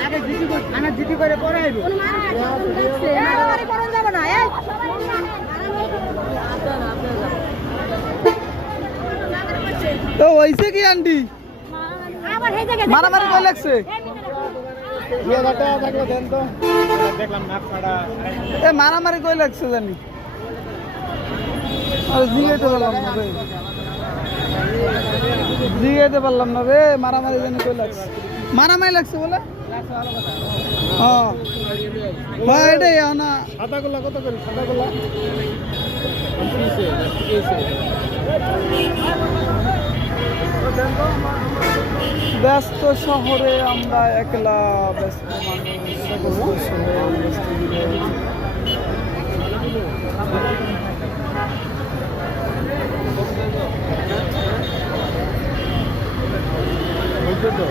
আগে জিটি করে থানা জিটি করে পরে আইব তো হইছে কি আন্টি মারামারি কই লাগছে দেখলাম না ছাড়া এ মারামারি কই লাগছে জানি আর জিগাইতে পারলাম না রে জিগাইতে পারলাম না রে মারামারি জানি কই লাগছে মারামারি লাগছে বলে হ্যাঁ এটাই না সাদাগুলা কত করি সাদাগুলা ব্যস্ত শহরে আমরা একলা ব্যস্ত মানুষ ব্যস্ত শহর, ব্যস্ত জীবন। বলছো তো